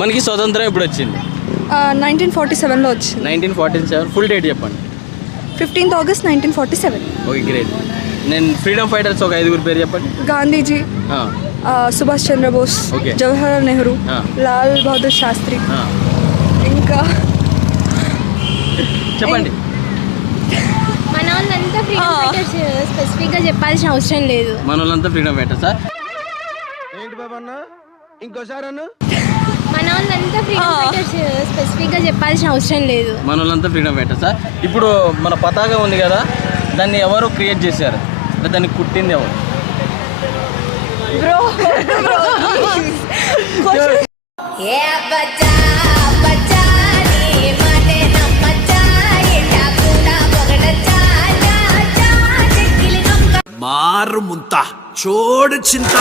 మనకి స్వతంత్రం ఎప్పుడు వచ్చింది? 1947లో వచ్చింది. 1947 ఫుల్ డేట్ చెప్పండి. 15th August 1947. Okay great. నేను ఫ్రీడమ్ ఫైటర్స్ ఒక 5 పేరు చెప్పండి. గాంధీజీ, సుభాష్ చంద్రబోస్, Okay. జవహర్లాల్ నెహ్రూ, లాల్ బహదూర్ శాస్త్రి, ఇంకా చెప్పండి. మన వాళ్ళంతా ఫ్రీడమ్ ఫైటర్స్, స్పెసిఫిక్గా చెప్పాల్సిన అవసరం లేదు. మన వాళ్ళంతా ఫ్రీడమ్ ఫైటర్సా? ఏంటి బాబా అన్న ఇంకోసారి అన్న మన వాళ్ళంతా ఫ్రీడమ్ ఫైటర్స్, స్పెసిఫిక్గా చెప్పాల్సిన అవసరం లేదు. మన వాళ్ళంతా ఫ్రీడమ్ ఫైటర్సా? ఇప్పుడు మన పతాక ఉంది కదా, దాన్ని ఎవరు క్రియేట్ చేశారు? అంటే దాన్ని కుట్టింది ఎవరు? బ్రో మారు ముంత చోడు చింత